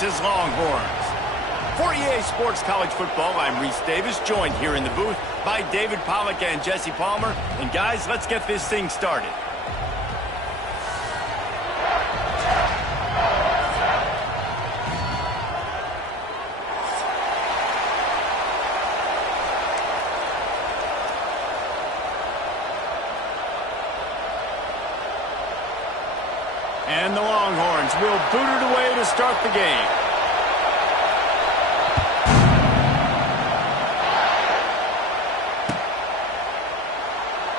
Texas Longhorns. For EA Sports College Football, I'm Reese Davis, joined here in the booth by David Pollack and Jesse Palmer. And guys, let's get this thing started. And the Longhorns will boot it away to start the game.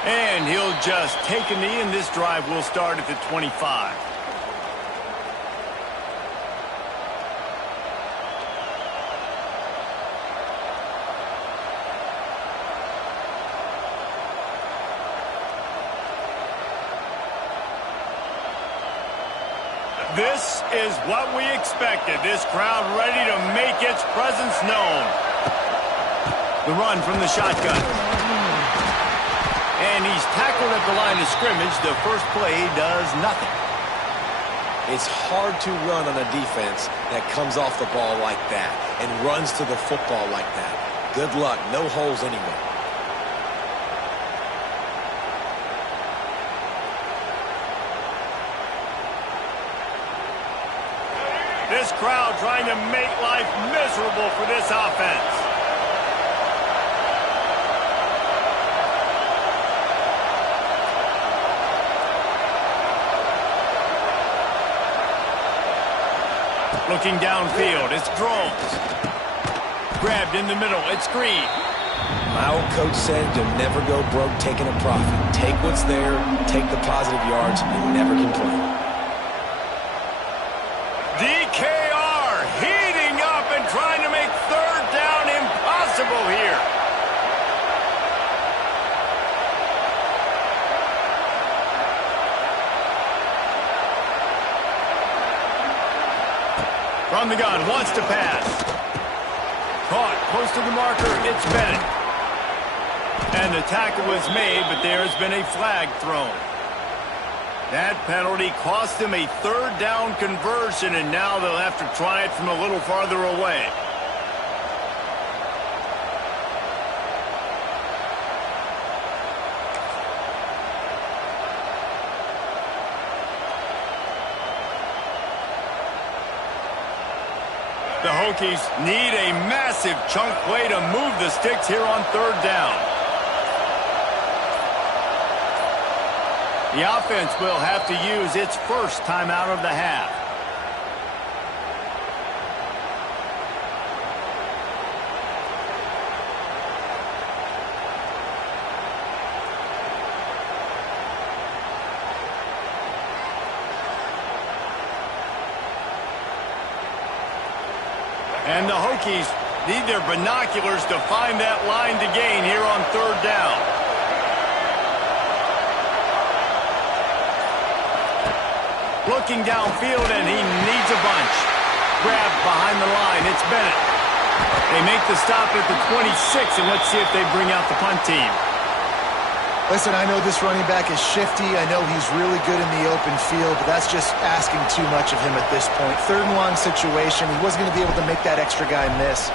And he'll just take a knee, and this drive will start at the 25. This is what we expected. This crowd ready to make its presence known. The run from the shotgun. And he's tackled at the line of scrimmage. The first play does nothing. It's hard to run on a defense that comes off the ball like that and runs to the football like that. Good luck. No holes anyway. This crowd trying to make life miserable for this offense. Looking downfield, it's Drones. Grabbed in the middle, it's Green. My old coach said you'll never go broke taking a profit. Take what's there, take the positive yards, and never complain. DKR heating up and trying to make third down impossible here. From the gun, wants to pass. Caught, close to the marker, it's Bennett. And the tackle was made, but there has been a flag thrown. That penalty cost them a third down conversion, and now they'll have to try it from a little farther away. The Hokies need a massive chunk play to move the sticks here on third down. The offense will have to use its first timeout of the half. And the Hokies need their binoculars to find that line to gain here on third down. Looking downfield, and he needs a bunch. Grabbed behind the line, it's Bennett. They make the stop at the 26, and let's see if they bring out the punt team. Listen, I know this running back is shifty. I know he's really good in the open field, but that's just asking too much of him at this point. Third and long situation. He wasn't going to be able to make that extra guy miss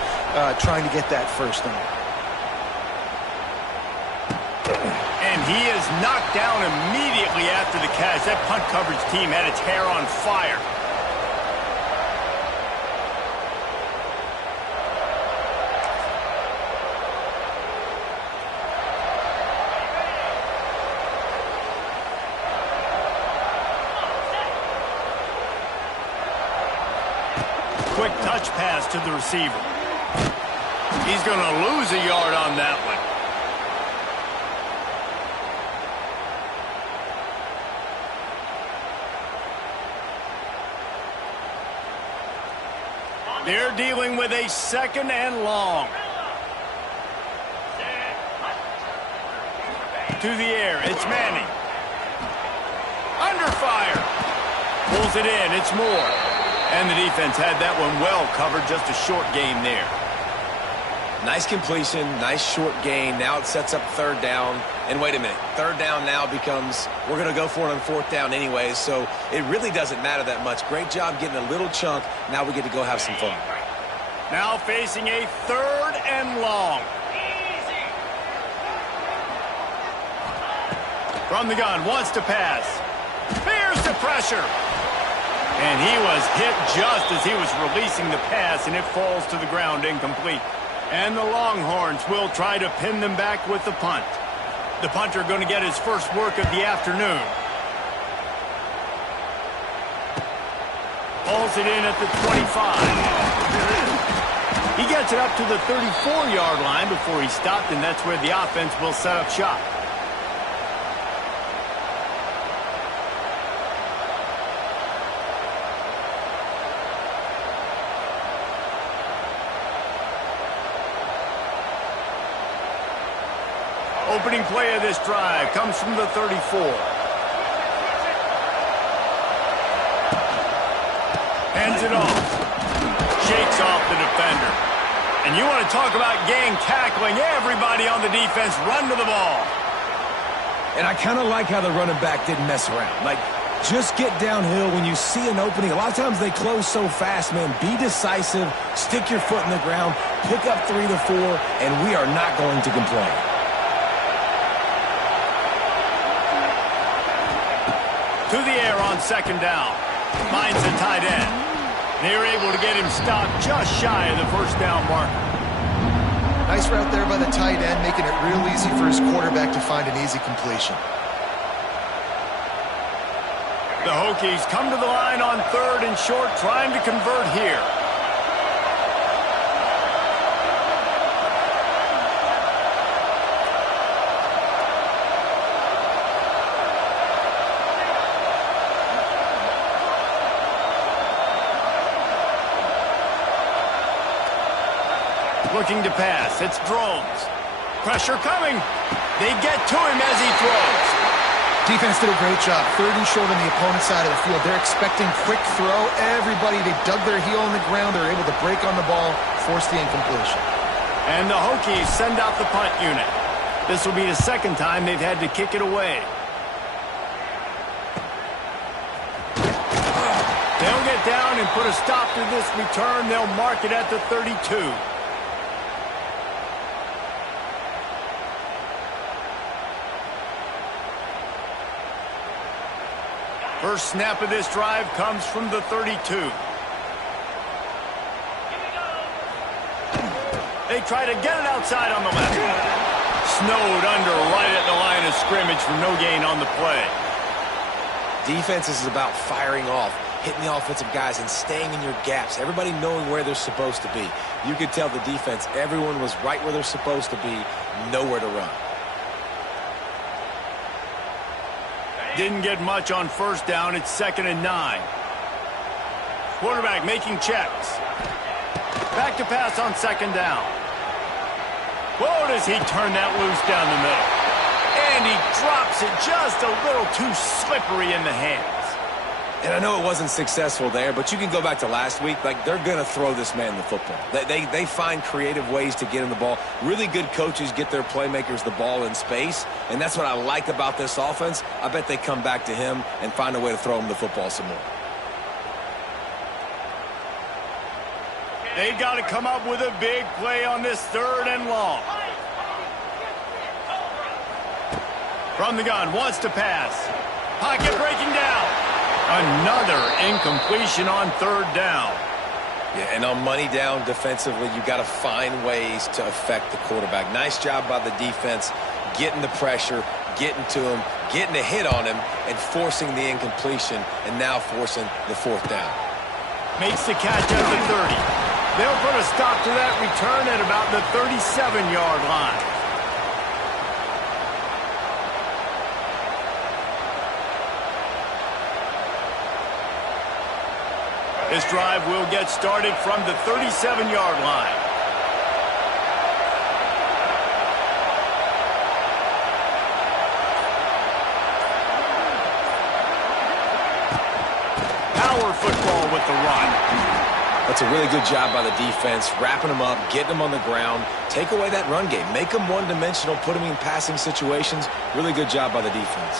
trying to get that first down. And he is knocked down immediately after the catch. That punt coverage team had its hair on fire. Quick touch pass to the receiver. He's going to lose a yard on that one. They're dealing with a second and long. To the air, it's Manning. Under fire. Pulls it in, it's Moore. And the defense had that one well covered, just a short game there. Nice completion, nice short gain. Now it sets up third down. And wait a minute, third down now becomes, we're going to go for it on fourth down anyways, so it really doesn't matter that much. Great job getting a little chunk. Now we get to go have some fun. Now facing a 3rd and long. From the gun, wants to pass. Fears the pressure. And he was hit just as he was releasing the pass, and it falls to the ground incomplete. And the Longhorns will try to pin them back with the punt. The punter going to get his first work of the afternoon. Pulls it in at the 25. He gets it up to the 34-yard line before he stopped, and that's where the offense will set up shop. Opening play of this drive comes from the 34. Hands it off. Shakes off the defender. And you want to talk about gang tackling. Everybody on the defense run to the ball. And I kind of like how the running back didn't mess around. Like, just get downhill when you see an opening. A lot of times they close so fast, man. Be decisive. Stick your foot in the ground. Pick up 3 to 4, and we are not going to complain. To the air on second down. Finds the tight end. They were able to get him stopped just shy of the first down marker. Nice route there by the tight end, making it real easy for his quarterback to find an easy completion. The Hokies come to the line on 3rd and short, trying to convert here. Looking to pass. It's Drones. Pressure coming. They get to him as he throws. Defense did a great job. 3rd and short on the opponent's side of the field. They're expecting quick throw. Everybody, they dug their heel in the ground. They're able to break on the ball, force the incompletion. And the Hokies send out the punt unit. This will be the second time they've had to kick it away. They'll get down and put a stop to this return. They'll mark it at the 32. First snap of this drive comes from the 32. They try to get it outside on the left. Snowed under right at the line of scrimmage for no gain on the play. Defense is about firing off, hitting the offensive guys and staying in your gaps. Everybody knowing where they're supposed to be. You could tell the defense, everyone was right where they're supposed to be, nowhere to run. Didn't get much on first down. It's 2nd and 9. Quarterback making checks. Back to pass on 2nd down. Whoa, does he turn that loose down the middle. And he drops it just a little too slippery in the hands. And I know it wasn't successful there, but you can go back to last week. Like, they're going to throw this man the football. They find creative ways to get him the ball. Really good coaches get their playmakers the ball in space, and that's what I like about this offense. I bet they come back to him and find a way to throw him the football some more. They got to come up with a big play on this 3rd and long. From the gun, wants to pass. Pocket breaking down. Another incompletion on 3rd down. Yeah, and on money down defensively, you got to find ways to affect the quarterback. Nice job by the defense, getting the pressure, getting to him, getting a hit on him, and forcing the incompletion, and now forcing the 4th down. Makes the catch at the 30. They'll put a stop to that return at about the 37-yard line. This drive will get started from the 37-yard line. Power football with the run. That's a really good job by the defense, wrapping them up, getting them on the ground. Take away that run game. Make them one-dimensional, put them in passing situations. Really good job by the defense.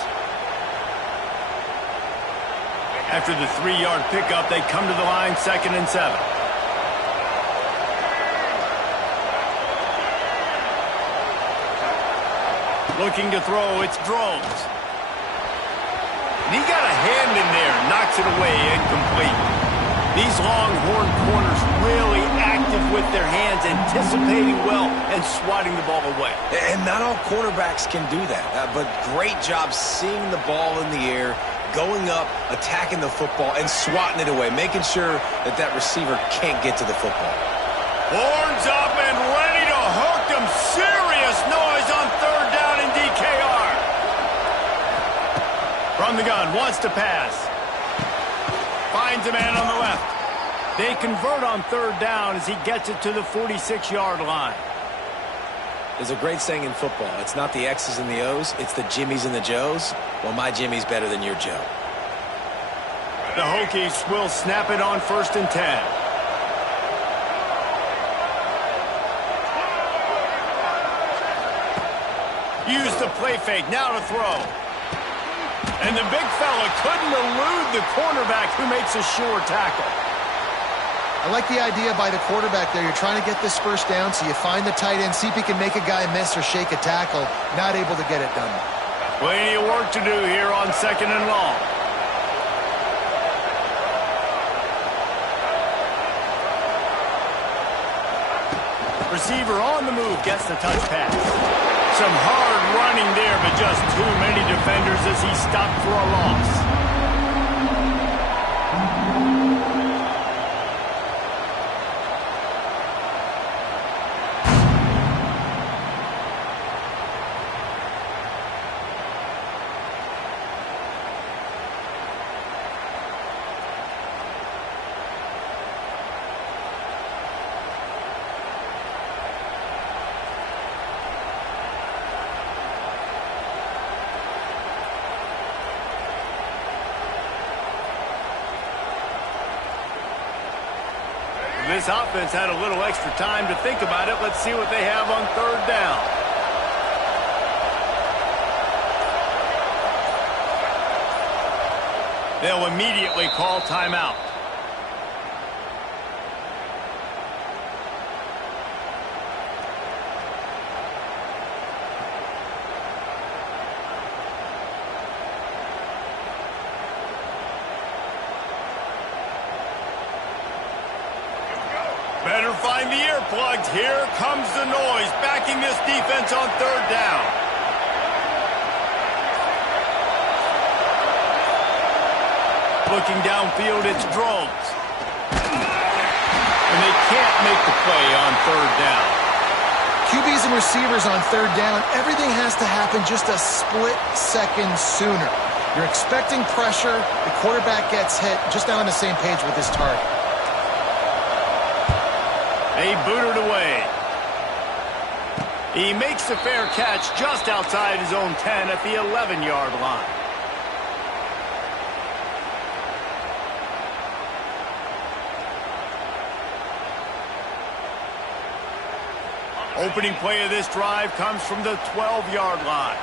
After the 3-yard pickup, they come to the line, 2nd and 7. Looking to throw, it's Drones. And he got a hand in there, knocks it away, incomplete. These Longhorn corners really active with their hands, anticipating well and swatting the ball away. And not all quarterbacks can do that, but great job seeing the ball in the air, going up, attacking the football, and swatting it away, making sure that that receiver can't get to the football. Horns up and ready to hook them. Serious noise on 3rd down in DKR. From the gun, wants to pass. Finds a man on the left. They convert on 3rd down as he gets it to the 46-yard line. There's a great saying in football. It's not the X's and the O's, it's the Jimmies and the Joes. Well, my Jimmy's better than your Joe. The Hokies will snap it on 1st and 10. Use the play fake, now to throw. And the big fella couldn't elude the cornerback who makes a sure tackle. I like the idea by the quarterback there. You're trying to get this first down, so you find the tight end, see if he can make a guy miss or shake a tackle. Not able to get it done. Plenty of work to do here on 2nd and long. Receiver on the move, gets the touch pass. Some hard running there, but just too many defenders as he stopped for a loss. This offense had a little extra time to think about it. Let's see what they have on 3rd down. They'll immediately call timeout. Better find the earplugs. Here comes the noise, backing this defense on 3rd down. Looking downfield, it's Drones. And they can't make the play on 3rd down. QBs and receivers on 3rd down, everything has to happen just a split second sooner. You're expecting pressure, the quarterback gets hit, just now on the same page with his target. They booted away. He makes the fair catch just outside his own 10 at the 11-yard line. Opening play of this drive comes from the 12-yard line.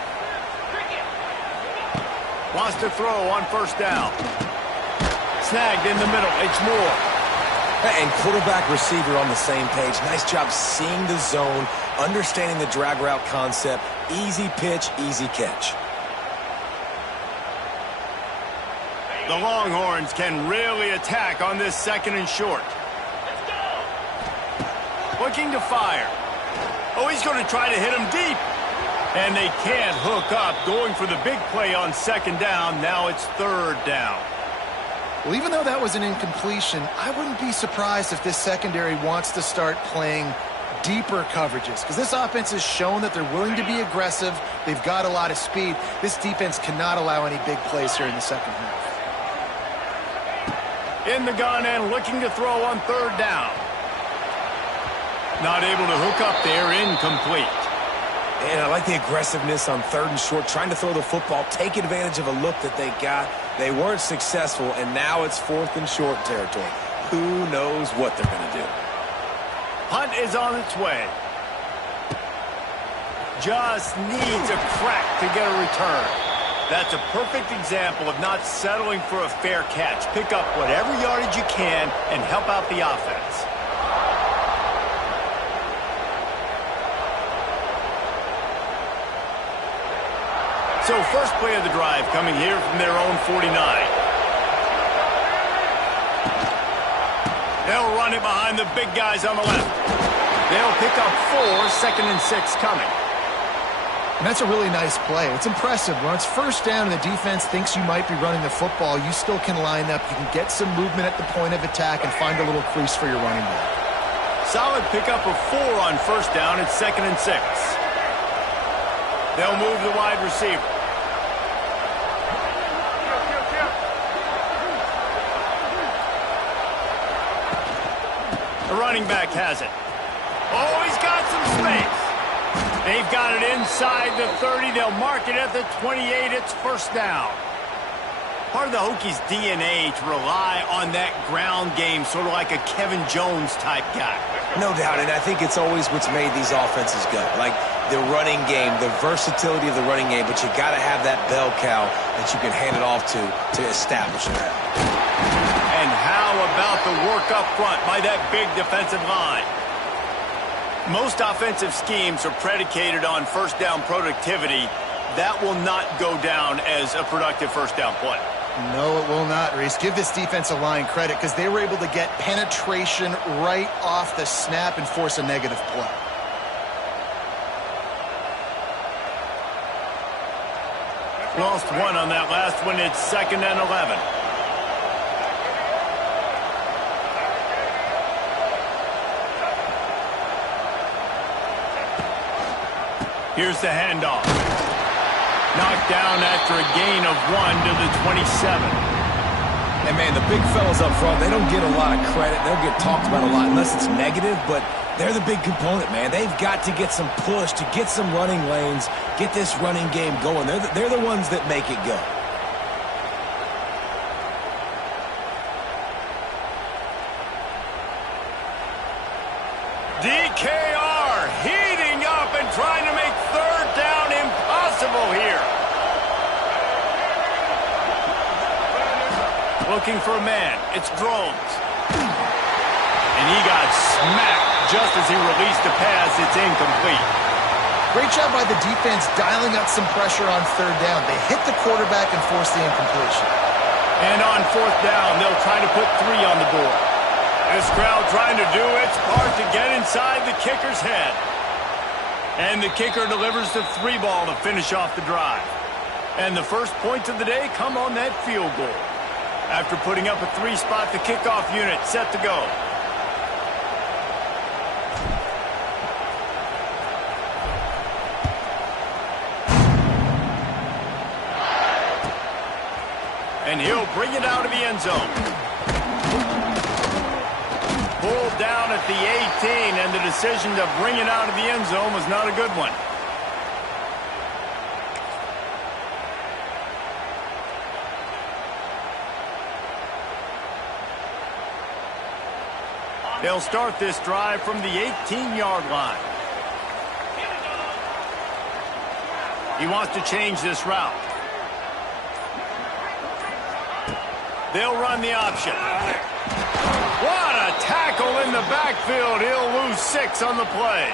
Wants to throw on 1st down. Snagged in the middle. It's Moore. And quarterback receiver on the same page. Nice job seeing the zone, understanding the drag route concept. Easy pitch, easy catch. The Longhorns can really attack on this 2nd and short. Looking to fire. Oh, he's going to try to hit him deep. And they can't hook up, going for the big play on 2nd down. Now it's 3rd down. Well, even though that was an incompletion, I wouldn't be surprised if this secondary wants to start playing deeper coverages, because this offense has shown that they're willing to be aggressive. They've got a lot of speed. This defense cannot allow any big plays here in the second half. In the gun and looking to throw on 3rd down. Not able to hook up there, incomplete. And I like the aggressiveness on 3rd and short, trying to throw the football, take advantage of a look that they got. They weren't successful, and now it's 4th and short territory. who knows what they're going to do. Punt is on its way. Just needs a crack to get a return. That's a perfect example of not settling for a fair catch. Pick up whatever yardage you can and help out the offense. So first play of the drive coming here from their own 49. They'll run it behind the big guys on the left. They'll pick up 4, 2nd and 6 coming. And that's a really nice play. It's impressive. When it's first down and the defense thinks you might be running the football, you still can line up. You can get some movement at the point of attack and find a little crease for your running back. Solid pickup of 4 on first down. It's 2nd and 6. They'll move the wide receiver. The running back has it. Oh, he's got some space. They've got it inside the 30. They'll mark it at the 28. It's first down. Part of the Hokies' DNA to rely on that ground game, sort of like a Kevin Jones type guy. No doubt, and I think it's always what's made these offenses go. Like the running game, the versatility of the running game, but you got to have that bell cow that you can hand it off to establish that. And how about the work up front by that big defensive line? Most offensive schemes are predicated on first down productivity. That will not go down as a productive first down play. No, it will not, Reese. Give this defensive line credit because they were able to get penetration right off the snap and force a negative play. Lost 1 on that last one. It's 2nd and 11. Here's the handoff. Knocked down after a gain of 1 to the 27. And, man, the big fellas up front, they don't get a lot of credit. They don't get talked about a lot unless it's negative, but they're the big component, man. They've got to get some push to get some running lanes, get this running game going. They're the ones that make it go. DKR heating up and trying to make third down impossible here. Looking for a man. It's Drones. And he got smacked just as he released the pass. It's incomplete. Great job by the defense dialing up some pressure on third down. They hit the quarterback and forced the incompletion. And on fourth down, they'll try to put 3 on the board. This crowd trying to do its part to get inside the kicker's head. And the kicker delivers the 3 ball to finish off the drive. And the first points of the day come on that field goal. After putting up a 3-spot, the kickoff unit set to go. And he'll bring it out of the end zone. Pulled down at the 18, and the decision to bring it out of the end zone was not a good one. They'll start this drive from the 18-yard line. He wants to change this route. They'll run the option. What a tackle in the backfield. He'll lose 6 on the play.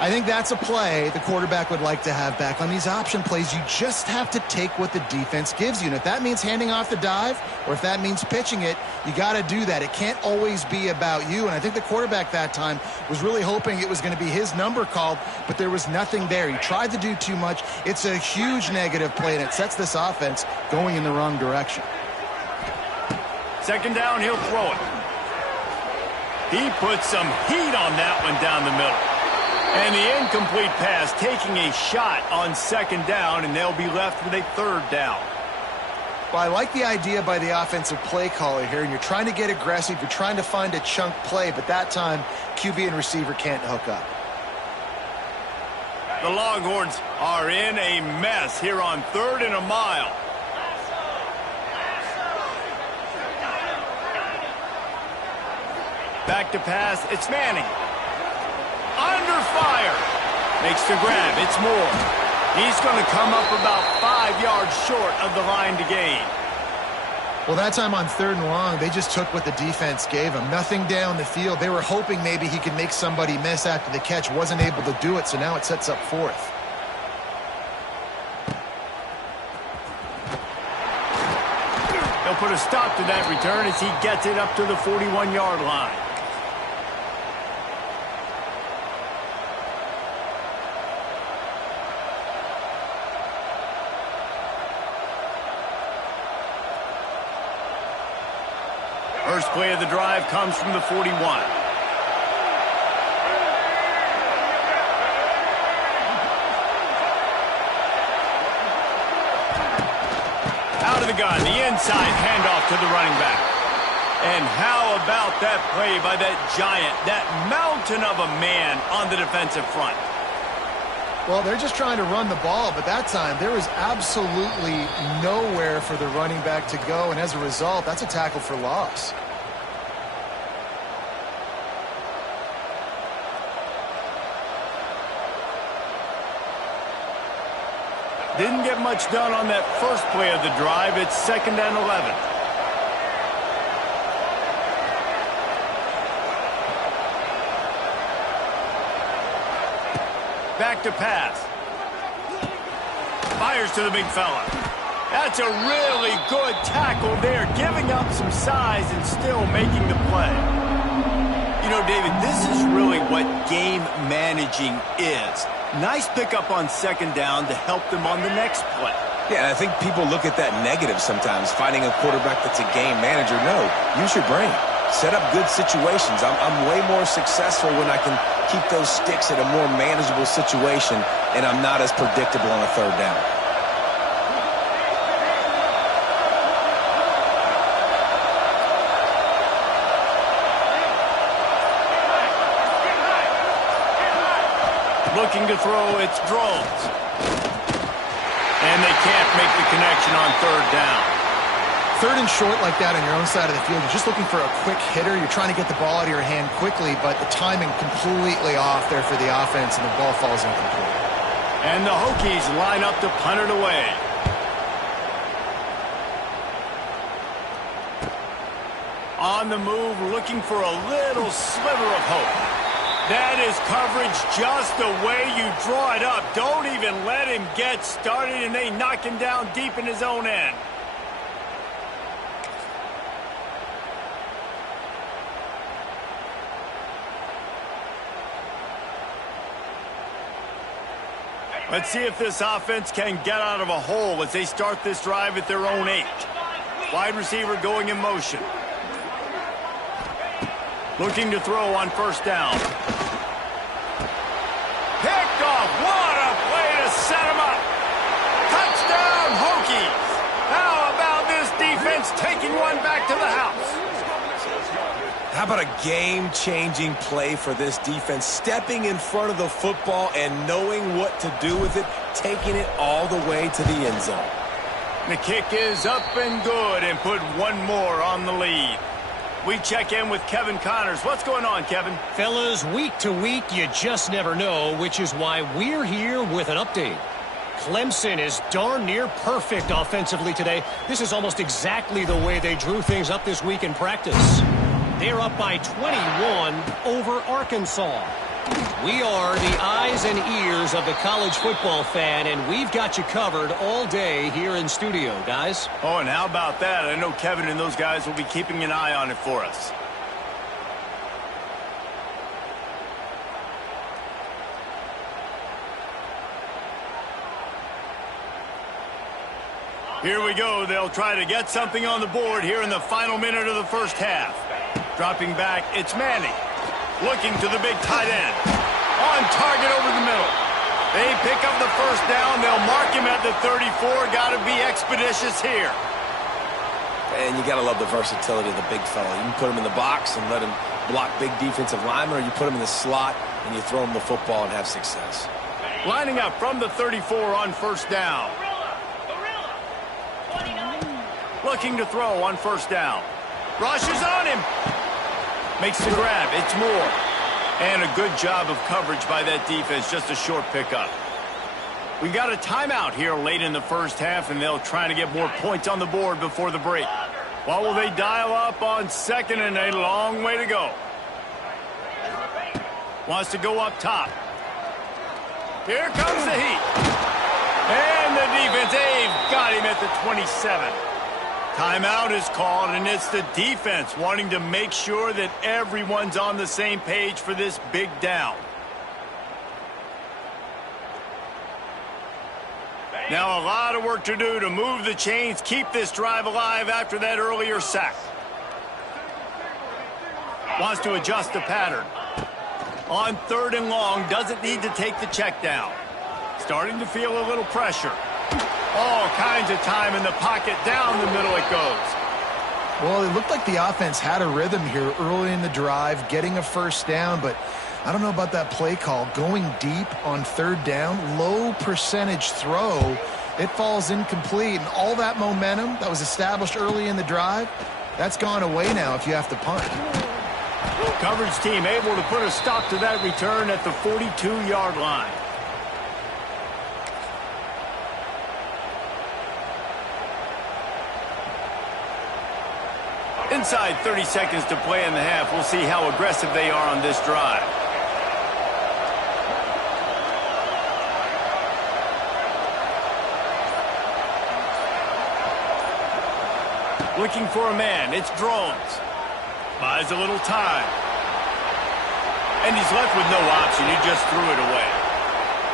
I think that's a play the quarterback would like to have back. On these option plays, you just have to take what the defense gives you. And if that means handing off the dive or if that means pitching it, you got to do that. It can't always be about you. And I think the quarterback that time was really hoping it was going to be his number called, but there was nothing there. He tried to do too much. It's a huge negative play, and it sets this offense going in the wrong direction. Second down, he'll throw it. He puts some heat on that one down the middle. And the incomplete pass taking a shot on second down, and they'll be left with a third down. Well, I like the idea by the offensive play caller here, and you're trying to get aggressive. You're trying to find a chunk play, but that time, QB and receiver can't hook up. The Longhorns are in a mess here on 3rd and a mile. Back to pass. It's Manning. Under fire. Makes the grab. It's Moore. He's going to come up about 5 yards short of the line to gain. Well, that time on 3rd and long, they just took what the defense gave him. Nothing down the field. They were hoping maybe he could make somebody miss after the catch. Wasn't able to do it, so now it sets up 4th. He'll put a stop to that return as he gets it up to the 41-yard line. First play of the drive comes from the 41. Out of the gun, the inside handoff to the running back. And how about that play by that giant, that mountain of a man on the defensive front? Well, they're just trying to run the ball, but that time there was absolutely nowhere for the running back to go, and as a result, that's a tackle for loss. Didn't get much done on that first play of the drive. It's 2nd and 11. Back to pass. Fires to the big fella. That's a really good tackle there, giving up some size and still making the play. You know, David, this is really what game managing is. Nice pickup on 2nd down to help them on the next play. Yeah, I think people look at that negative sometimes, finding a quarterback that's a game manager. No, use your brain. Set up good situations. I'm way more successful when I can keep those sticks at a more manageable situation, and I'm not as predictable on a 3rd down. Looking to throw, it's Drones. And they can't make the connection on 3rd down. 3rd and short like that on your own side of the field, you're just looking for a quick hitter. You're trying to get the ball out of your hand quickly, but the timing completely off there for the offense, and the ball falls incomplete. And the Hokies line up to punt it away. On the move, looking for a little sliver of hope. That is coverage just the way you draw it up. Don't even let him get started, and they knock him down deep in his own end. Let's see if this offense can get out of a hole as they start this drive at their own 8. Wide receiver going in motion. Looking to throw on 1st down. Picked off. What a play to set him up. Touchdown, Hokies. How about this defense taking one back to the house? How about a game-changing play for this defense? Stepping in front of the football and knowing what to do with it, taking it all the way to the end zone. The kick is up and good, and put one more on the lead. We check in with Kevin Connors. What's going on, Kevin? Fellas, week to week, you just never know, which is why we're here with an update. Clemson is darn near perfect offensively today. This is almost exactly the way they drew things up this week in practice. They're up by 21 over Arkansas. We are the eyes and ears of the college football fan, and we've got you covered all day here in studio, guys. Oh, and how about that? I know Kevin and those guys will be keeping an eye on it for us. Here we go. They'll try to get something on the board here in the final minute of the first half. Dropping back, it's Manning. Looking to the big tight end. On target over the middle. They pick up the 1st down. They'll mark him at the 34. Got to be expeditious here. And you got to love the versatility of the big fella. You can put him in the box and let him block big defensive linemen, or you put him in the slot and you throw him the football and have success. Lining up from the 34 on 1st down. Looking to throw on 1st down. Rushes on him. Makes the grab. It's Moore. And a good job of coverage by that defense. Just a short pickup. We got a timeout here late in the first half, and they'll try to get more points on the board before the break. What will they dial up on second, and a long way to go? Wants to go up top. Here comes the heat. And the defense, they've got him at the 27. Timeout is called, and it's the defense wanting to make sure that everyone's on the same page for this big down. Now a lot of work to do to move the chains, keep this drive alive after that earlier sack. Wants to adjust the pattern. On 3rd and long, doesn't need to take the check down. Starting to feel a little pressure. All kinds of time in the pocket, down the middle it goes. Well, it looked like the offense had a rhythm here early in the drive, getting a first down, but I don't know about that play call. Going deep on 3rd down, low percentage throw, it falls incomplete, and all that momentum that was established early in the drive, that's gone away now if you have to punt. Coverage team able to put a stop to that return at the 42-yard line. Inside 30 seconds to play in the half. We'll see how aggressive they are on this drive. Looking for a man. It's Drones. Buys a little time. And he's left with no option. He just threw it away.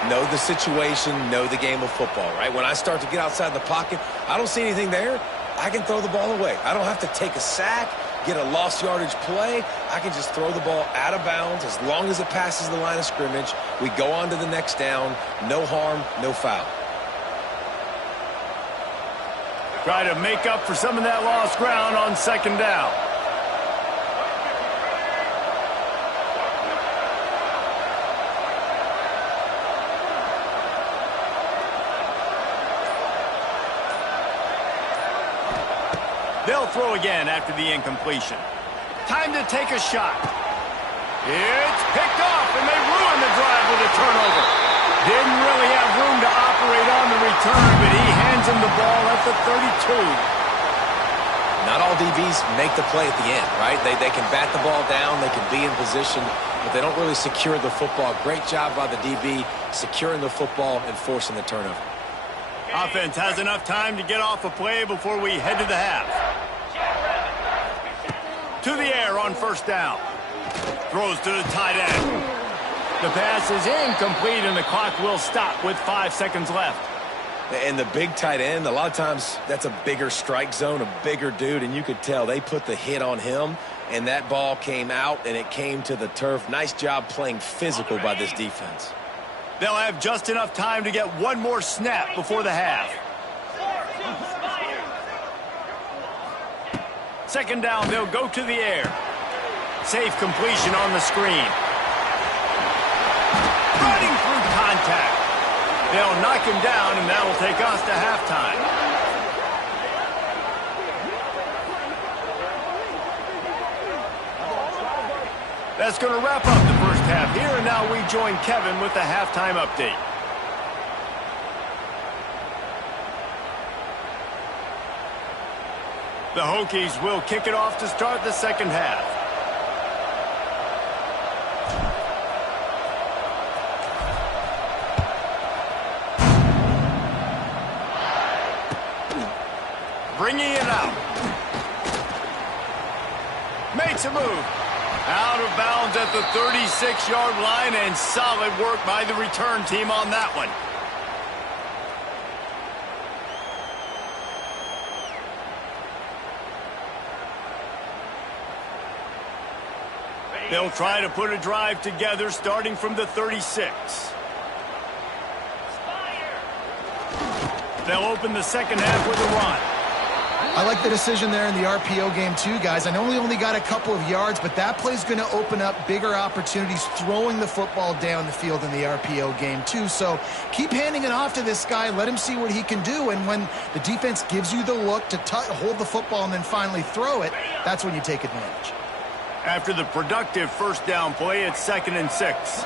Know the situation, know the game of football, right? When I start to get outside the pocket, I don't see anything there. I can throw the ball away. I don't have to take a sack, get a lost yardage play. I can just throw the ball out of bounds as long as it passes the line of scrimmage. We go on to the next down. No harm, no foul. Try to make up for some of that lost ground on 2nd down. They'll throw again after the incompletion. Time to take a shot. It's picked off, and they ruin the drive with a turnover. Didn't really have room to operate on the return, but he hands him the ball at the 32. Not all DBs make the play at the end, right? They can bat the ball down, they can be in position, but they don't really secure the football. Great job by the DB securing the football and forcing the turnover. Offense has enough time to get off a play before we head to the half. To the air on 1st down. Throws to the tight end. The pass is incomplete, and the clock will stop with 5 seconds left. And the big tight end, a lot of times that's a bigger strike zone, a bigger dude, and you could tell they put the hit on him, and that ball came out, and it came to the turf. Nice job playing physical by this defense. They'll have just enough time to get one more snap before the half. 2nd down, they'll go to the air. Safe completion on the screen. Running through contact. They'll knock him down, and that'll take us to halftime. That's going to wrap up the first half here, and now we join Kevin with the halftime update. The Hokies will kick it off to start the 2nd half. Bringing it out. Makes a move. Out of bounds at the 36-yard line, and solid work by the return team on that one. They'll try to put a drive together starting from the 36. They'll open the 2nd half with a run. I like the decision there in the RPO game too, guys. I know we only got a couple of yards, but that play's going to open up bigger opportunities throwing the football down the field in the RPO game too. So keep handing it off to this guy. Let him see what he can do. And when the defense gives you the look to hold the football and then finally throw it, that's when you take advantage. After the productive first down play, it's 2nd and 6.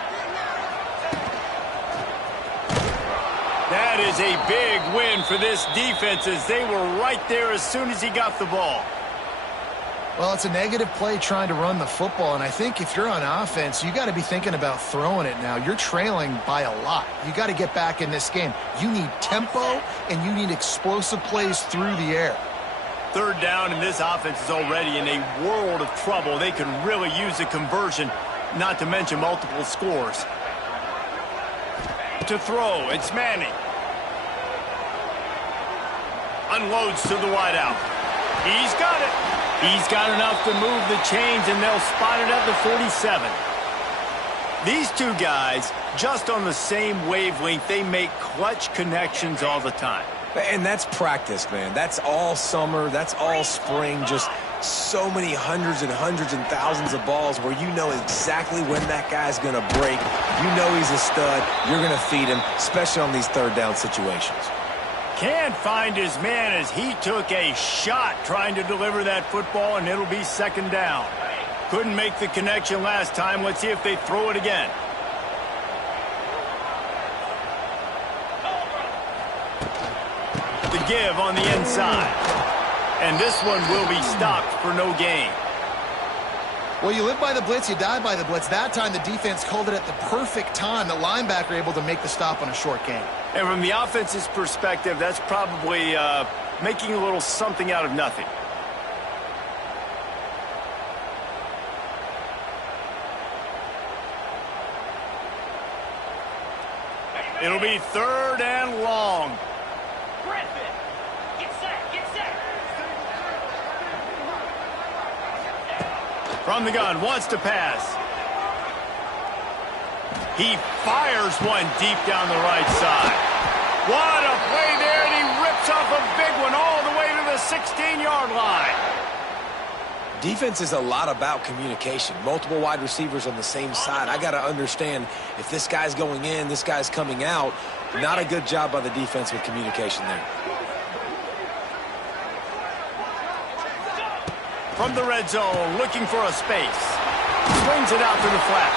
That is a big win for this defense as they were right there as soon as he got the ball. Well, it's a negative play trying to run the football, and I think if you're on offense, you got to be thinking about throwing it now. You're trailing by a lot. You got to get back in this game. You need tempo, and you need explosive plays through the air. 3rd down, and this offense is already in a world of trouble. They could really use a conversion, not to mention multiple scores. To throw, it's Manning. Unloads to the wideout. He's got it. He's got enough to move the chains, and they'll spot it at the 47. These two guys, just on the same wavelength, they make clutch connections all the time. And that's practice, man. That's all summer. That's all spring. Just so many hundreds and thousands of balls where you know exactly when that guy's going to break. You know he's a stud. You're going to feed him, especially on these 3rd down situations. Can't find his man as he took a shot trying to deliver that football, and it'll be 2nd down. Couldn't make the connection last time. Let's see if they throw it again. The give on the inside. And this one will be stopped for no gain. Well, you live by the blitz, you die by the blitz. That time the defense called it at the perfect time. The linebacker able to make the stop on a short gain. And from the offense's perspective, that's probably making a little something out of nothing. It'll be 3rd and long. From the gun, wants to pass. He fires one deep down the right side. What a play there, and he rips off a big one all the way to the 16-yard line. Defense is a lot about communication. Multiple wide receivers on the same side. I got to understand if this guy's going in, this guy's coming out. Not a good job by the defense with communication there. From the red zone, looking for a space. Swings it out to the flat.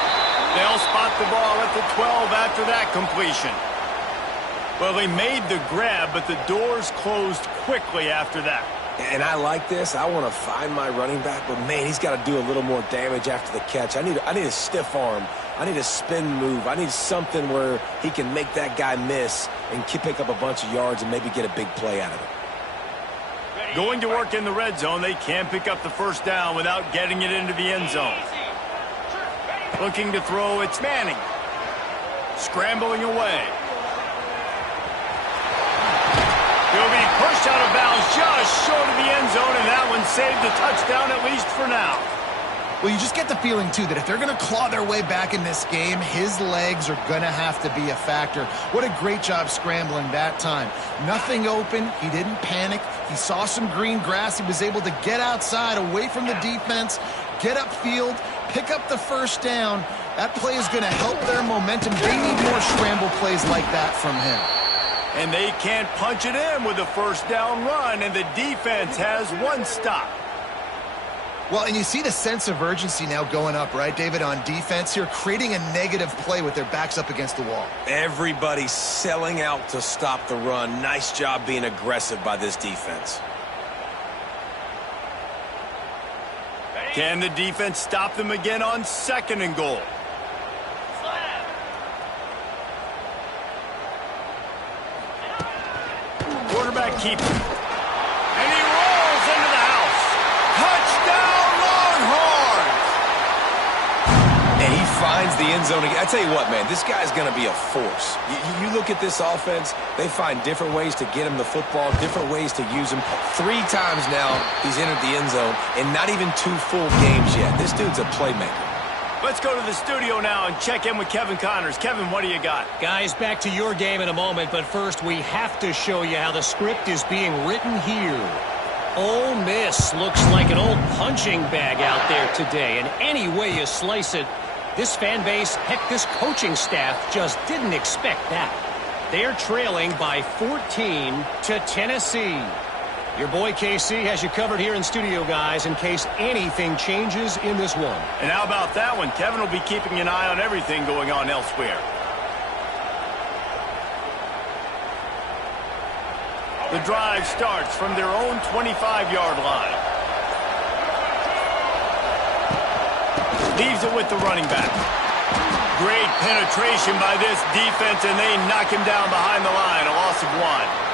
They'll spot the ball at the 12 after that completion. Well, they made the grab, but the doors closed quickly after that. And I like this. I want to find my running back, but, man, he's got to do a little more damage after the catch. I need a stiff arm. I need a spin move. I need something where he can make that guy miss and pick up a bunch of yards and maybe get a big play out of it. Going to work in the red zone. They can't pick up the first down without getting it into the end zone. Looking to throw, it's Manning. Scrambling away. He'll be pushed out of bounds just short of the end zone, and that one saved a touchdown at least for now. Well, you just get the feeling, too, that if they're going to claw their way back in this game, his legs are going to have to be a factor. What a great job scrambling that time. Nothing open. He didn't panic. He saw some green grass. He was able to get outside, away from the defense, get upfield, pick up the first down. That play is going to help their momentum. They need more scramble plays like that from him. And they can't punch it in with a first down run, and the defense has one stop. Well, and you see the sense of urgency now going up, right, David, on defense here, creating a negative play with their backs up against the wall. Everybody's selling out to stop the run. Nice job being aggressive by this defense. Can the defense stop them again on 2nd and goal? Quarterback keeps it. And he rolls into the house. Touchdown, Longhorns! And he finds the end zone again. I tell you what, man, this guy's going to be a force. You look at this offense, they find different ways to get him the football, different ways to use him. 3 times now he's entered the end zone, and not even 2 full games yet. This dude's a playmaker. Let's go to the studio now and check in with Kevin Connors. Kevin, what do you got? Guys, back to your game in a moment, but first we have to show you how the script is being written here. Ole Miss looks like an old punching bag out there today, and any way you slice it, this fan base, heck, this coaching staff just didn't expect that. They're trailing by 14 to Tennessee. Your boy KC has you covered here in studio, guys, in case anything changes in this one. And how about that one? Kevin will be keeping an eye on everything going on elsewhere. The drive starts from their own 25-yard line. Leaves it with the running back. Great penetration by this defense, and they knock him down behind the line, a loss of 1.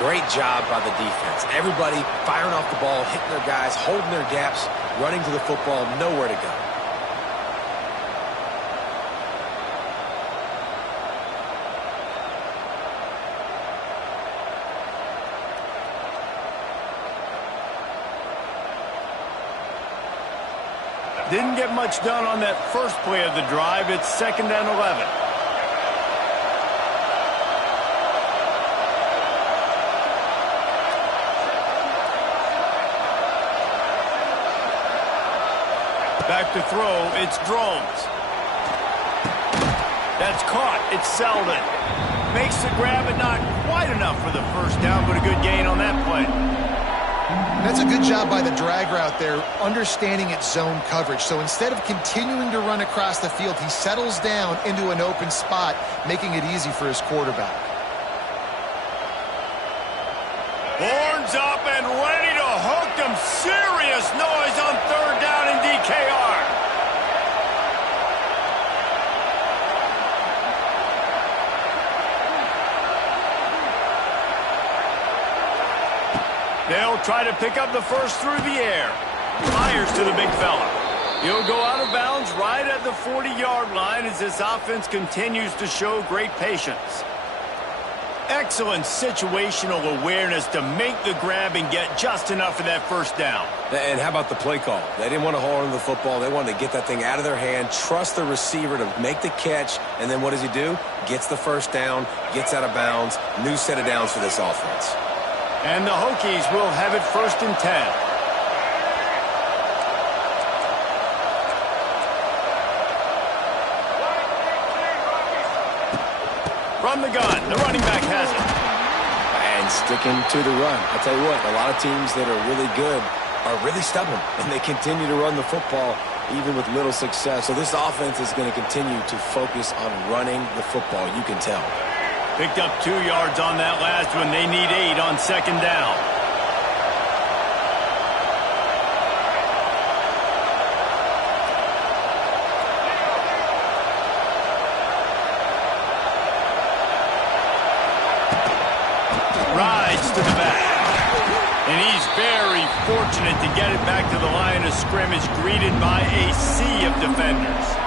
Great job by the defense. Everybody firing off the ball, hitting their guys, holding their gaps, running to the football, nowhere to go. Didn't get much done on that first play of the drive. It's 2nd and 11. Back to throw, it's Drones. That's caught, it's Selden. Makes the grab, but not quite enough for the first down, but a good gain on that play. That's a good job by the drag route there, understanding its zone coverage. So instead of continuing to run across the field, he settles down into an open spot, making it easy for his quarterback. Horns up and ready to hook them. Serious noise on 3rd down in DKR. They'll try to pick up the first through the air. Fires to the big fella. He'll go out of bounds right at the 40-yard line as this offense continues to show great patience. Excellent situational awareness to make the grab and get just enough for that first down. And how about the play call? They didn't want to hold on to the football. They wanted to get that thing out of their hand, trust the receiver to make the catch, and then what does he do? Gets the first down, gets out of bounds, new set of downs for this offense. And the Hokies will have it 1st and 10. From the gun, the running back has it. And sticking to the run. I tell you what, a lot of teams that are really good are really stubborn, and they continue to run the football even with little success. So this offense is going to continue to focus on running the football, you can tell. Picked up 2 yards on that last one. They need 8 on 2nd down. Rides to the back. And he's very fortunate to get it back to the line of scrimmage, greeted by a sea of defenders.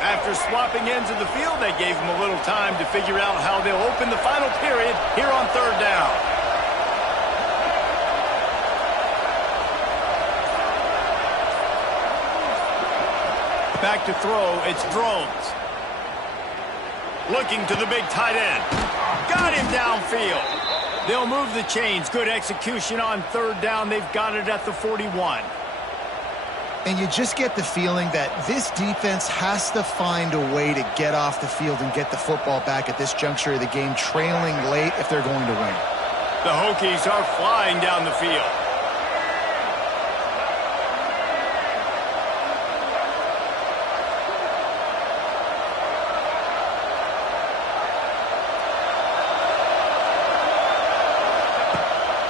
After swapping ends of the field, they gave him a little time to figure out how they'll open the final period here on 3rd down. Back to throw, it's Drones. Looking to the big tight end. Got him downfield. They'll move the chains. Good execution on 3rd down. They've got it at the 41. And you just get the feeling that this defense has to find a way to get off the field and get the football back at this juncture of the game, trailing late if they're going to win. The Hokies are flying down the field.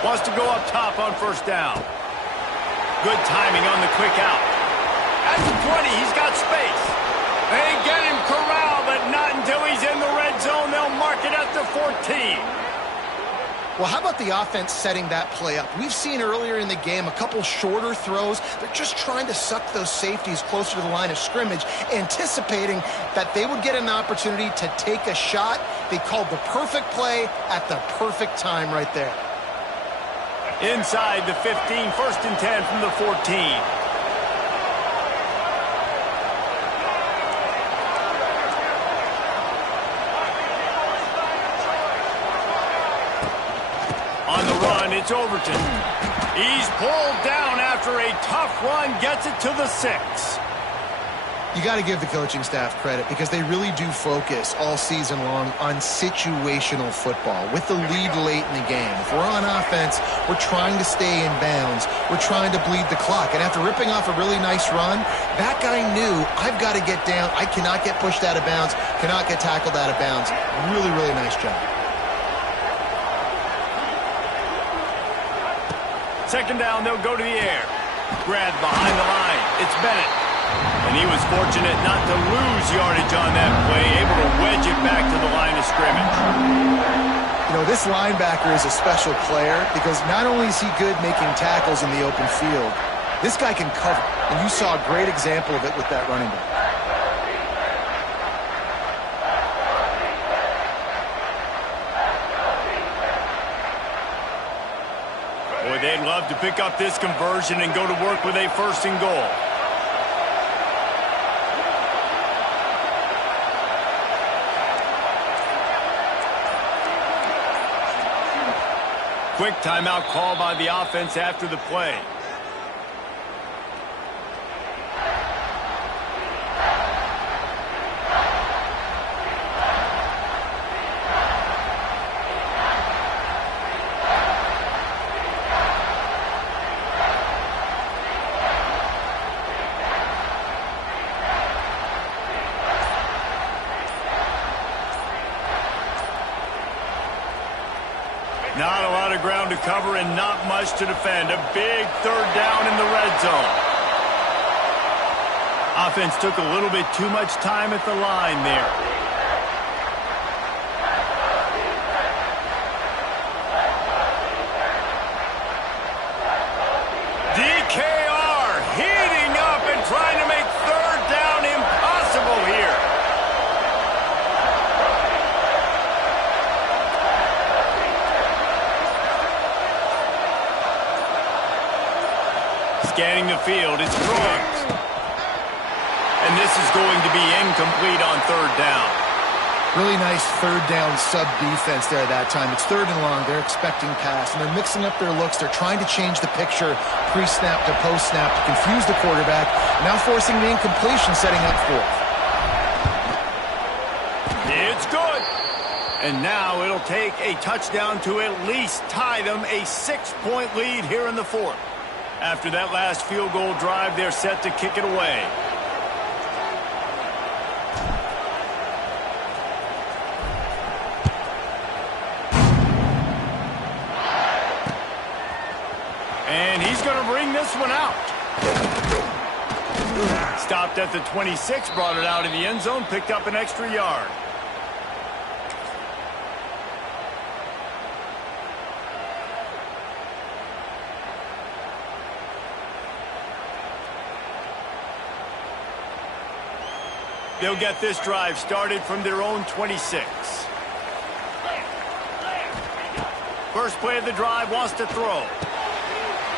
Wants to go up top on 1st down. Good timing on the quick out. At the 20, he's got space. They get him corralled, but not until he's in the red zone. They'll mark it at the 14. Well, how about the offense setting that play up? We've seen earlier in the game a couple shorter throws. They're just trying to suck those safeties closer to the line of scrimmage, anticipating that they would get an opportunity to take a shot. They called the perfect play at the perfect time right there. Inside the 15, 1st and 10 from the 14. On the run, it's Overton. He's pulled down after a tough run, gets it to the 6. You got to give the coaching staff credit because they really do focus all season long on situational football with the lead late in the game. If we're on offense, we're trying to stay in bounds. We're trying to bleed the clock. And after ripping off a really nice run, that guy knew, I've got to get down. I cannot get pushed out of bounds, cannot get tackled out of bounds. Really, really nice job. Second down, they'll go to the air. Grabbed behind the line. It's Bennett. And he was fortunate not to lose yardage on that play, able to wedge it back to the line of scrimmage. You know, this linebacker is a special player because not only is he good making tackles in the open field, this guy can cover. And you saw a great example of it with that running back. Boy, they'd love to pick up this conversion and go to work with a 1st and goal. Quick timeout call by the offense after the play. Not a lot of ground to cover and not much to defend. A big 3rd down in the red zone. Offense took a little bit too much time at the line there. DKR heating up and trying to make 3rd down impossible here. Scanning the field, it's Brooks. And this is going to be incomplete on 3rd down. Really nice 3rd down sub-defense there that time. It's 3rd and long. They're expecting pass, and they're mixing up their looks. They're trying to change the picture pre-snap to post-snap to confuse the quarterback, now forcing the incompletion, setting up 4th. It's good. And now it'll take a touchdown to at least tie them a 6-point lead here in the 4th. After that last field goal drive, they're set to kick it away. And he's going to bring this one out. Stopped at the 26, brought it out of the end zone, picked up an extra yard. They'll get this drive started from their own 26. First play of the drive, wants to throw.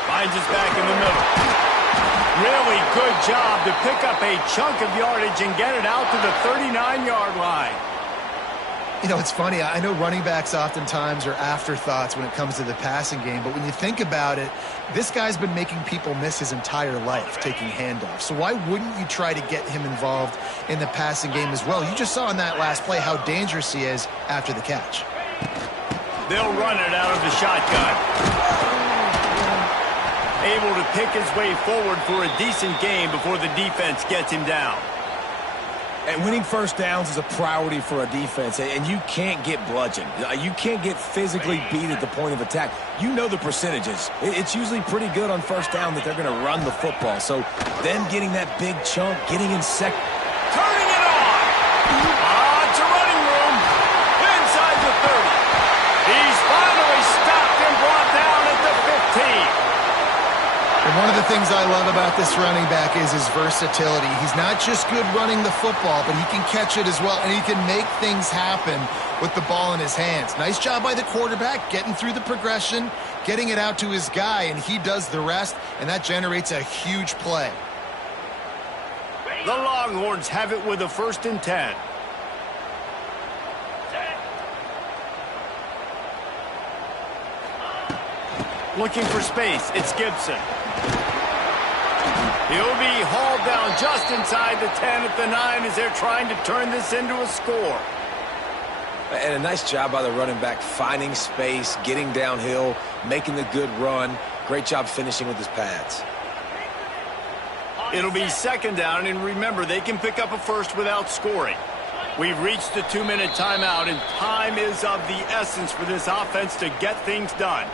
Finds his back in the middle. Really good job to pick up a chunk of yardage and get it out to the 39-yard line. You know, it's funny. I know running backs oftentimes are afterthoughts when it comes to the passing game, but when you think about it, this guy's been making people miss his entire life taking handoffs. So why wouldn't you try to get him involved in the passing game as well? You just saw in that last play how dangerous he is after the catch. They'll run it out of the shotgun. Able to pick his way forward for a decent game before the defense gets him down. And winning 1st downs is a priority for a defense, and you can't get bludgeoned. You can't get physically beat at the point of attack. You know the percentages. It's usually pretty good on 1st down that they're going to run the football. So them getting that big chunk, getting in second. Turning it on. It's a running room. Inside the 30. He's finally stopped and brought down at the 15. And one of the things I love about this running back is his versatility. He's not just good running the football, but he can catch it as well, and he can make things happen with the ball in his hands. Nice job by the quarterback, getting through the progression, getting it out to his guy, and he does the rest, and that generates a huge play. The Longhorns have it with a 1st and 10. Looking for space, it's Gibson. He'll be hauled down just inside the 10 at the 9 as they're trying to turn this into a score. And a nice job by the running back, finding space, getting downhill, making the good run. Great job finishing with his pads. It'll be 2nd down, and remember, they can pick up a first without scoring. We've reached the 2-minute timeout, and time is of the essence for this offense to get things done.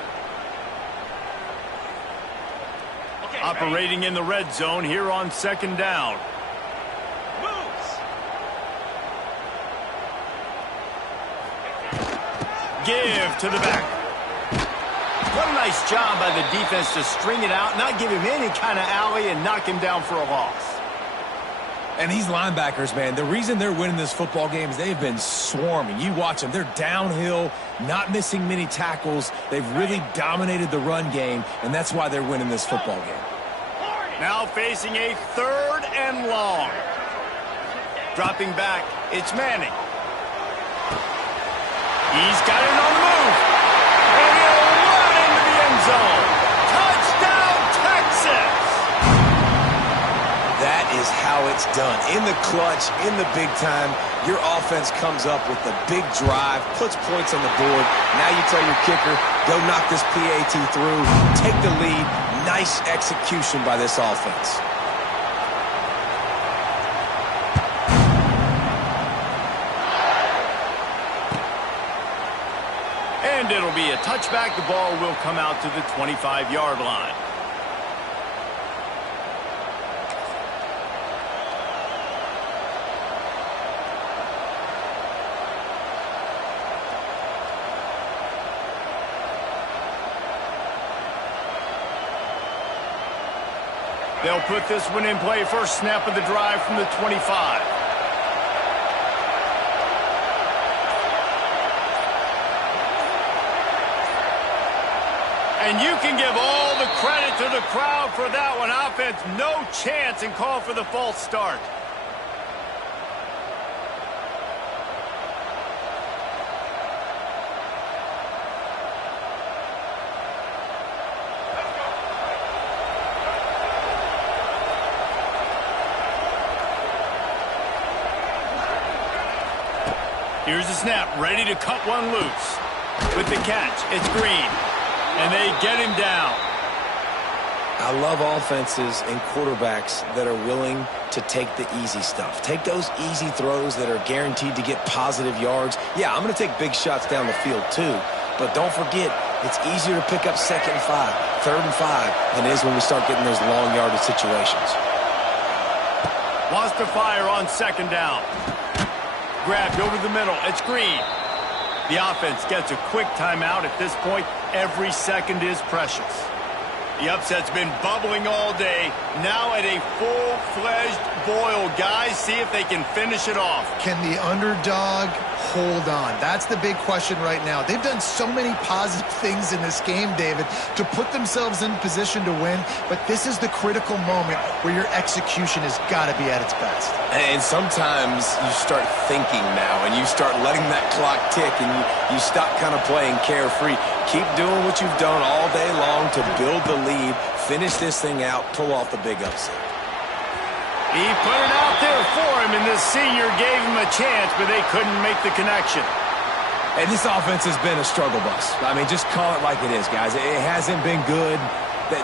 Operating in the red zone here on 2nd down. Give to the back. What a nice job by the defense to string it out, not give him any kind of alley, and knock him down for a loss. And these linebackers, man, the reason they're winning this football game is they've been swarming. You watch them. They're downhill, not missing many tackles. They've really dominated the run game, and that's why they're winning this football game. Now facing a 3rd and long. Dropping back, it's Manning. He's got it on the move. And he'll run into the end zone. Touchdown, Texas! That is how it's done. In the clutch, in the big time, your offense comes up with the big drive, puts points on the board. Now you tell your kicker, go knock this PAT through, take the lead. Nice execution by this offense. And it'll be a touchback. The ball will come out to the 25-yard line. They'll put this one in play. First snap of the drive from the 25. And you can give all the credit to the crowd for that one. Offense, no chance, and call for the false start. Here's the snap, ready to cut one loose. With the catch, it's Green. And they get him down. I love offenses and quarterbacks that are willing to take the easy stuff. Take those easy throws that are guaranteed to get positive yards. Yeah, I'm going to take big shots down the field too. But don't forget, it's easier to pick up 2nd and 5, 3rd and 5 than it is when we start getting those long yardage situations. Wants to fire on 2nd down. Grabbed over the middle. It's Green. The offense gets a quick timeout at this point. Every second is precious. The upset's been bubbling all day. Now at a full-fledged boil. Guys, see if they can finish it off. Can the underdog hold on? That's the big question right now. They've done so many positive things in this game, David, to put themselves in position to win, but this is the critical moment where your execution has got to be at its best. And sometimes you start thinking now, and you start letting that clock tick, and you stop kind of playing carefree. Keep doing what you've done all day long to build the lead, finish this thing out, pull off the big upset. He put it out there for him, and this senior gave him a chance, but they couldn't make the connection. And this offense has been a struggle bus. I mean, just call it like it is, guys. It hasn't been good,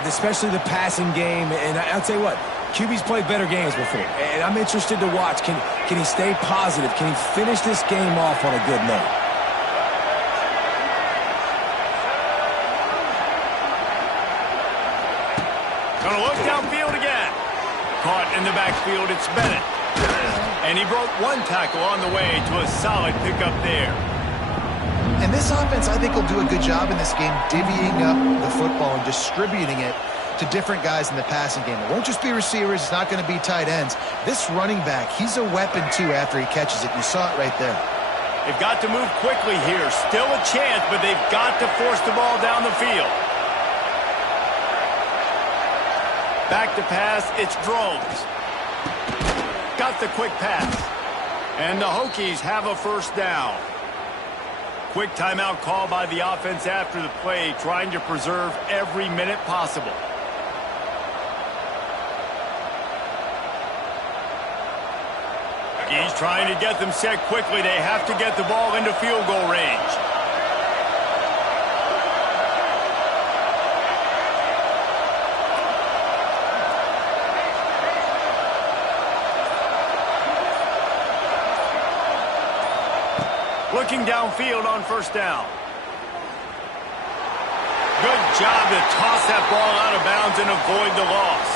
especially the passing game. And I'll tell you what, QB's played better games before. And I'm interested to watch. Can he stay positive? Can he finish this game off on a good note? Gonna look downfield again. Caught in the backfield, it's Bennett. And he broke one tackle on the way to a solid pickup there. And this offense, I think, will do a good job in this game divvying up the football and distributing it to different guys in the passing game. It won't just be receivers. It's not going to be tight ends. This running back, he's a weapon, too, after he catches it. You saw it right there. They've got to move quickly here. Still a chance, but they've got to force the ball down the field. Back to pass, it's Drones. Got the quick pass. And the Hokies have a first down. Quick timeout call by the offense after the play, trying to preserve every minute possible. He's trying to get them set quickly. They have to get the ball into field goal range. Looking downfield on first down. Good job to toss that ball out of bounds and avoid the loss.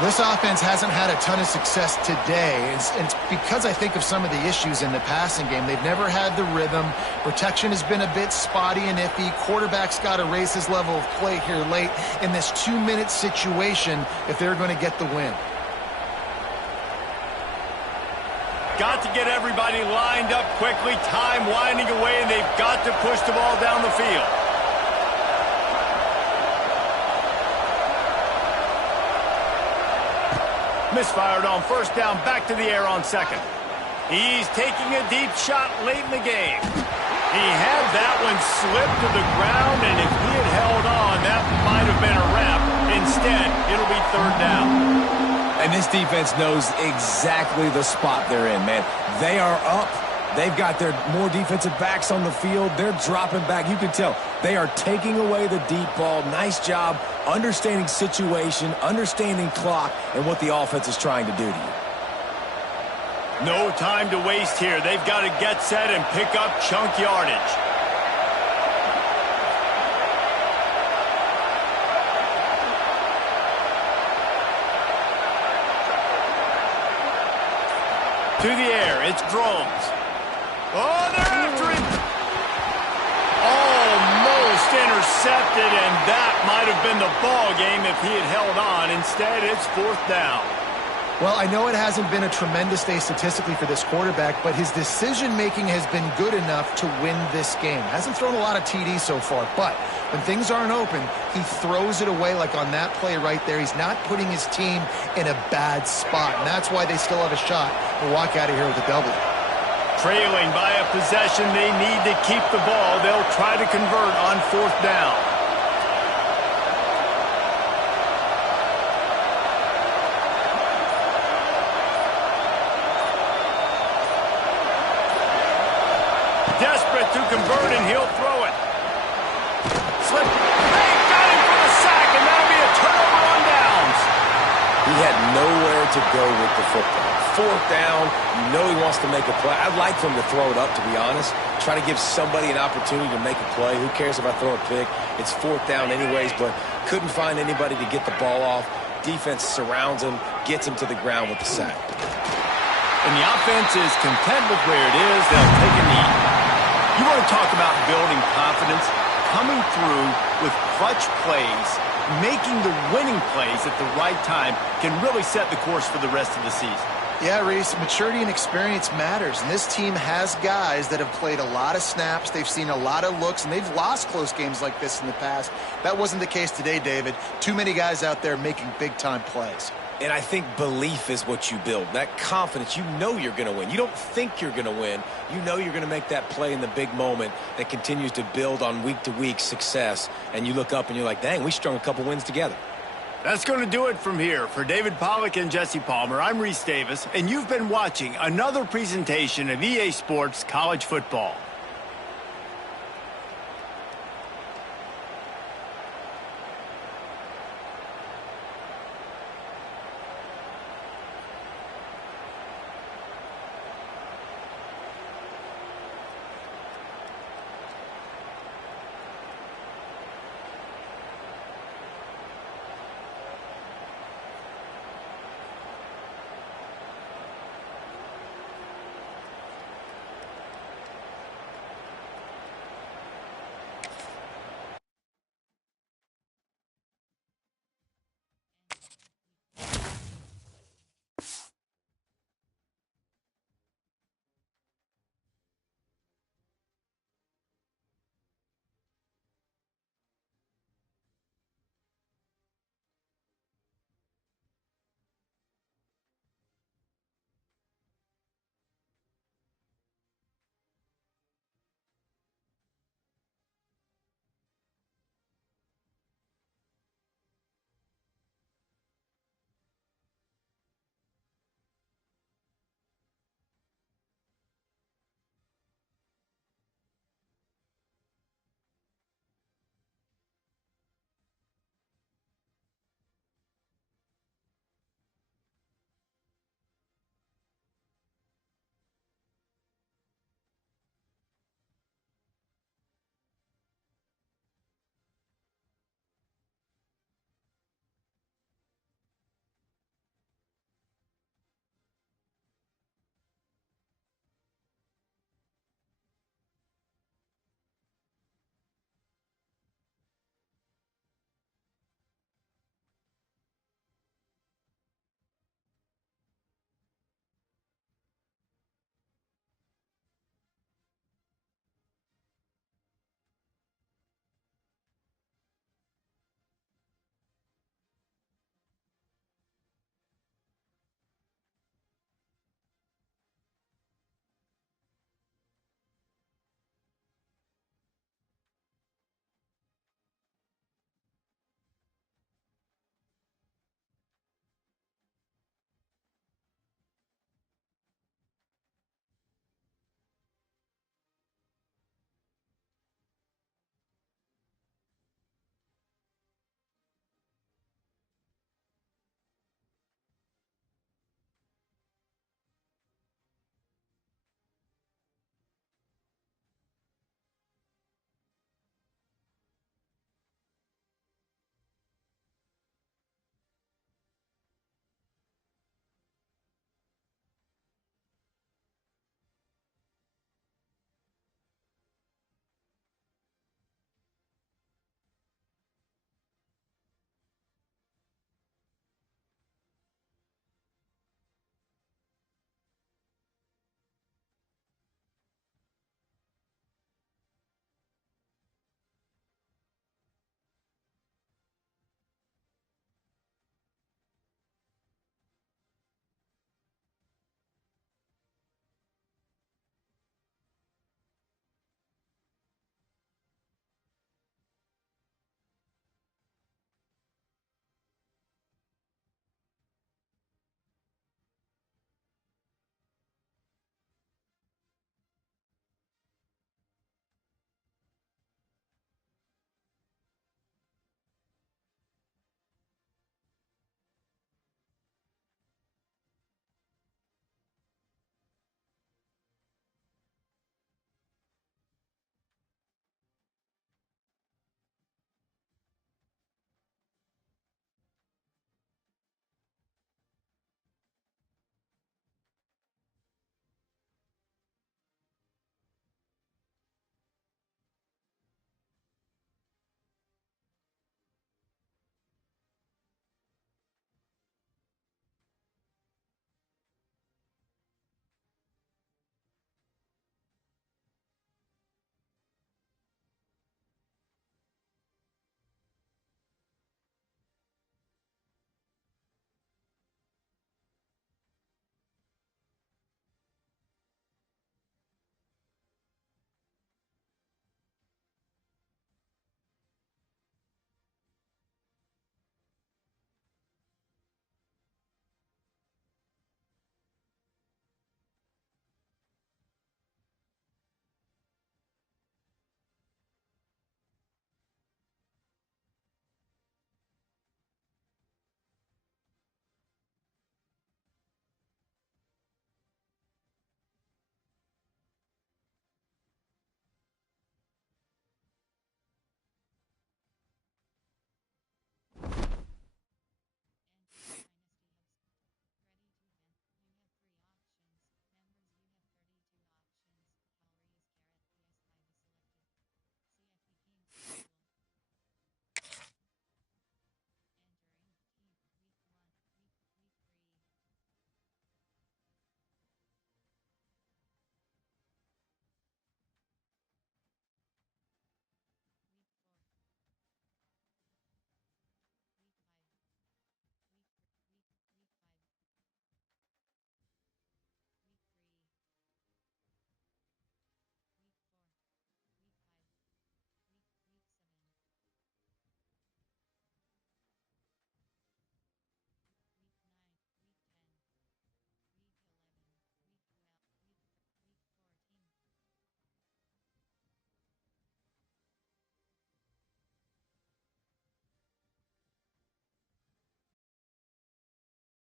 This offense hasn't had a ton of success today. It's because I think of some of the issues in the passing game. They've never had the rhythm. Protection has been a bit spotty and iffy. Quarterback's got to raise his level of play here late in this 2-minute situation if they're going to get the win. Got to get everybody lined up quickly. Time winding away, and they've got to push the ball down the field. Misfired on first down, back to the air on second. He's taking a deep shot late in the game. He had that one slip to the ground, and if he had held on, that might have been a wrap. Instead, it'll be third down. And this defense knows exactly the spot they're in, man. They are up. They've got their more defensive backs on the field. They're dropping back. You can tell they are taking away the deep ball. Nice job understanding situation, understanding clock, and what the offense is trying to do to you. No time to waste here. They've got to get set and pick up chunk yardage. To the air, it's Drones. Oh, they're after him. Almost intercepted, and that might have been the ball game if he had held on. Instead, it's fourth down. Well, I know it hasn't been a tremendous day statistically for this quarterback, but his decision-making has been good enough to win this game. Hasn't thrown a lot of TDs so far, but when things aren't open, he throws it away like on that play right there. He's not putting his team in a bad spot, and that's why they still have a shot to walk out of here with a W. Trailing by a possession, they need to keep the ball. They'll try to convert on fourth down. Desperate to convert, and he'll throw it. Slip. Hey, got him for the sack, and that'll be a turnover on downs. He had nowhere to go with the football. Fourth down, you know he wants to make a play. I'd like for him to throw it up, to be honest. Try to give somebody an opportunity to make a play. Who cares if I throw a pick? It's fourth down anyways, but couldn't find anybody to get the ball off. Defense surrounds him, gets him to the ground with the sack. And the offense is content with where it is. They'll take a knee. You want to talk about building confidence? Coming through with clutch plays, making the winning plays at the right time can really set the course for the rest of the season. Yeah, Reese, maturity and experience matters, and this team has guys that have played a lot of snaps, they've seen a lot of looks, and they've lost close games like this in the past. That wasn't the case today, David. Too many guys out there making big-time plays. And I think belief is what you build. That confidence, you know you're going to win. You don't think you're going to win. You know you're going to make that play in the big moment that continues to build on week-to-week success. And you look up and you're like, dang, we strung a couple wins together. That's going to do it from here. For David Pollack and Jesse Palmer, I'm Reese Davis, and you've been watching another presentation of EA Sports College Football.